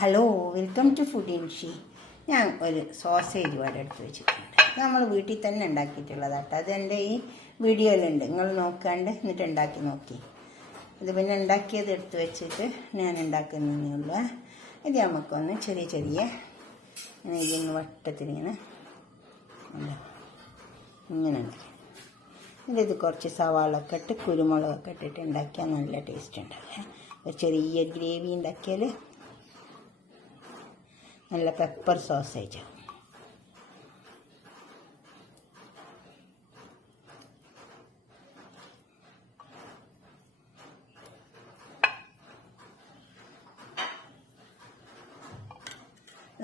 Hello, welcome to food ഇൻഷി. ഞാൻ ഒരു സോസേജ് വട എടുത്ത് വെച്ചിട്ടുണ്ട്. നമ്മൾ വീട്ടിൽ തന്നെ ഉണ്ടാക്കിയിട്ടുള്ളതാട്ടോ. അത് എൻ്റെ ഈ വീഡിയോയിലുണ്ട്, നിങ്ങൾ നോക്കാണ്ട് എന്നിട്ട് ഉണ്ടാക്കി നോക്കി. ഇത് പിന്നെ ഉണ്ടാക്കിയത് എടുത്ത് വെച്ചിട്ട് ഞാൻ ഉണ്ടാക്കുന്നതിനുള്ള ഇത് നമുക്കൊന്ന് ചെറിയ ചെറിയ ഇതിന് വട്ടത്തിനിങ്ങനെ ഇങ്ങനെ ഉണ്ടാക്കി. ഇത് കുറച്ച് സവാളൊക്കെ ഇട്ട് കുരുമുളകൊക്കെ ഇട്ടിട്ട് ഉണ്ടാക്കിയാൽ നല്ല ടേസ്റ്റ് ഉണ്ടാകും. ഒരു ചെറിയ ഗ്രേവി ഉണ്ടാക്കിയാൽ നല്ല പെപ്പർ സോസേജ്.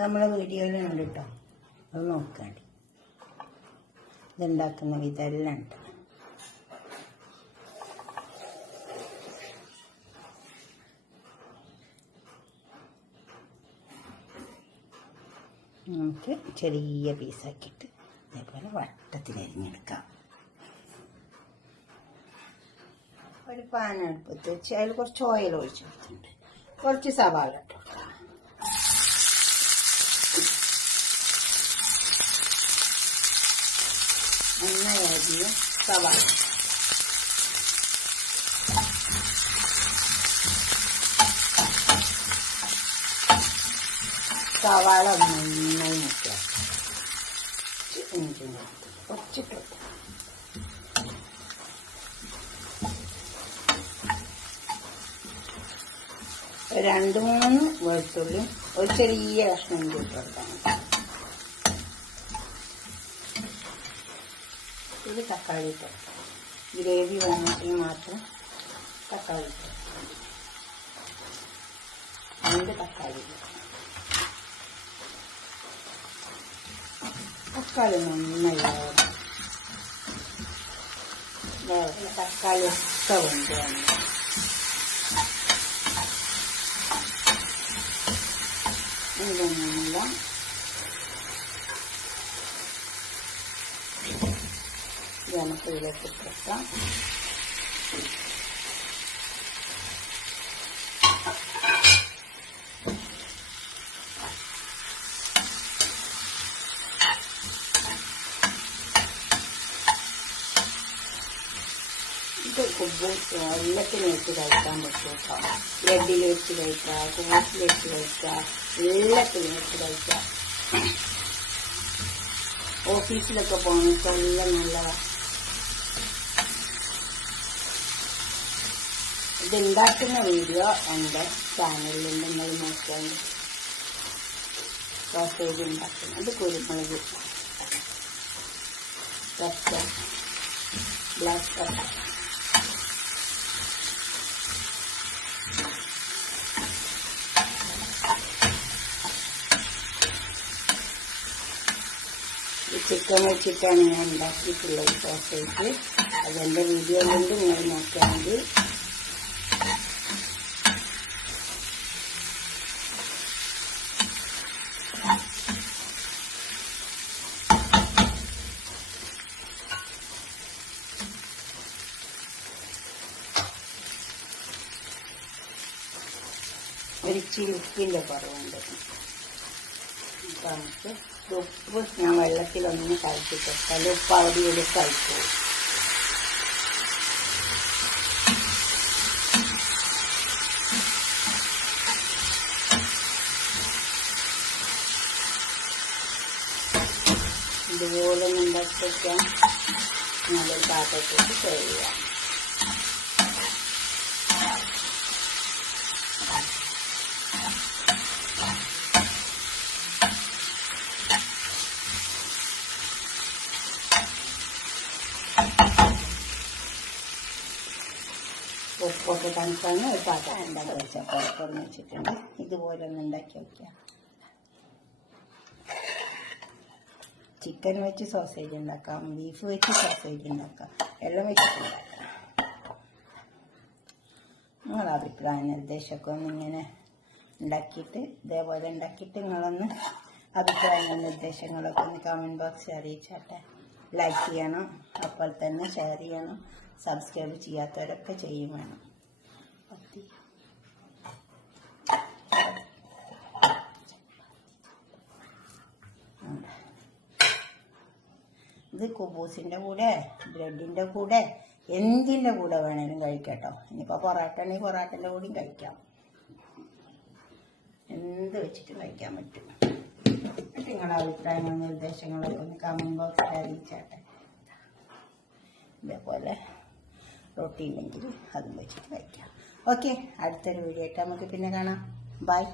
നമ്മളെ വീഡിയോയിലുണ്ട് കേട്ടോ, അത് നോക്കാണ്ട്. ഇതുണ്ടാക്കുന്ന വിധമെല്ലാം ഉണ്ട്. നമുക്ക് ചെറിയ പീസാക്കിയിട്ട് അതേപോലെ വട്ടത്തിനരിഞ്ഞെടുക്കാം. ഒരു പാൻ അടുപ്പത്ത് വെച്ച് അതിൽ കുറച്ച് ഓയിൽ ഒഴിച്ച് കൊടുത്തിട്ടുണ്ട്. കുറച്ച് സവാള ഇട്ട് കൊടുക്കാം. നന്നായി അരിഞ്ഞ സവാള സവാള നന്നായി മുക്കുക. കുറച്ചിട്ട് രണ്ട് മൂന്ന് വെളുത്തുള്ളി ഒരു ചെറിയ കഷ്ണം ഇട്ട് കൊടുക്കാം. ഇത് തക്കാളി ഇട്ട് കൊടുക്കാം. ഗ്രേവി വേണമെങ്കിൽ മാത്രം തക്കാളി ഇട്ട് കൊടുക്കാം. 2 തക്കാളി. തക്കാളി നന്നായി തക്കാളി ഒക്കെ വേണ്ടിയാണ്. ഇതെല്ലാം നമുക്ക് ഇതിലേക്ക് ഇട്ടാം. എല്ലാത്തിനും വെച്ച് കഴിക്കാൻ പറ്റും കേട്ടോ. ബ്രെഡിൽ വെച്ച് കഴിക്കാം, ടോസ്റ്റിൽ വെച്ച് കഴിക്കാം, എല്ലാത്തിനും വെച്ച് കഴിക്കാം. ഓഫീസിലൊക്കെ പോകുന്നതെല്ലാം നല്ലതാണ്. ഇതുണ്ടാക്കുന്ന വീഡിയോ എൻ്റെ ചാനലിൽ നിങ്ങൾ നോക്കാൻ. സോസേജ് ഉണ്ടാക്കുന്നത് അത് കുരുമുളക്, പെപ്പർ, ബ്ലാക്ക് പെപ്പർ, ചിക്കൻ വെച്ചിട്ടാണ് ഞാൻ ഉണ്ടാക്കിയിട്ടുള്ളത് സോസേജ്. അതെൻ്റെ വീഡിയോയിലുണ്ട്, നിങ്ങൾ നോക്കിയാൽ മതി. ഒരിച്ചിരി ഉപ്പിൻ്റെ കുറവുണ്ട്. നമുക്ക് ഉപ്പ് ഞാൻ വെള്ളത്തിലൊന്ന് കഴിച്ചിട്ടാൽ ഉപ്പ് അവിടെ കഴിച്ചു. ഇതുപോലെ ഒന്ന് ഉണ്ടാക്കി വയ്ക്കാം. നല്ലൊരു പാത്രത്തിലേക്ക് സെർവ് ചെയ്യാം. ഉപ്പൊക്കെ തണുപ്പാണ്. ഒരു പാത്രം ഉണ്ടാക്കി വെച്ചാൽ പുറത്തുനിന്ന് വെച്ചിട്ടുണ്ട്. ഇതുപോലെ ഒന്ന് ഉണ്ടാക്കി വയ്ക്കാം. ചിക്കൻ വെച്ച് സോസേജ് ഉണ്ടാക്കാം, ബീഫ് വെച്ച് സോസേജ് ഉണ്ടാക്കാം, എല്ലാം വെച്ചിട്ടുണ്ടാക്കാം. നിങ്ങളുടെ അഭിപ്രായ നിർദ്ദേശമൊക്കെ ഒന്നിങ്ങനെ ഉണ്ടാക്കിയിട്ട് ഇതേപോലെ ഉണ്ടാക്കിയിട്ട് നിങ്ങളൊന്ന് അഭിപ്രായ നിർദ്ദേശങ്ങളൊക്കെ ഒന്ന് കമൻറ്റ് ബോക്സിൽ അറിയിച്ചാട്ടെ. ലൈക്ക് ചെയ്യണം, അപ്പോൾ തന്നെ ഷെയർ ചെയ്യണം. സബ്സ്ക്രൈബ് ചെയ്യാത്തവരൊക്കെ ചെയ്യും വേണം. ഇത് കുബൂസിൻ്റെ കൂടെ ബ്രെഡിൻ്റെ കൂടെ എന്തിൻ്റെ കൂടെ വേണേലും കഴിക്കാട്ടോ. ഇനിയിപ്പോൾ പൊറാട്ട ആണെങ്കിൽ പൊറാട്ടൻ്റെ കൂടെയും കഴിക്കാം, എന്ത് വെച്ചിട്ടും കഴിക്കാൻ പറ്റും. നിങ്ങളുടെ അഭിപ്രായങ്ങളും നിർദ്ദേശങ്ങളൊക്കെ ഒന്ന് കമൻറ്റ് ബോക്സിൽ അറിയിച്ചാട്ടെ. ഇതേപോലെ റൊട്ടി ഉണ്ടെങ്കിൽ അതും വെച്ചിട്ട് കഴിക്കാം. ഓക്കെ, അടുത്തൊരു വീഡിയോ ആയിട്ട് നമുക്ക് പിന്നെ കാണാം. ബൈ.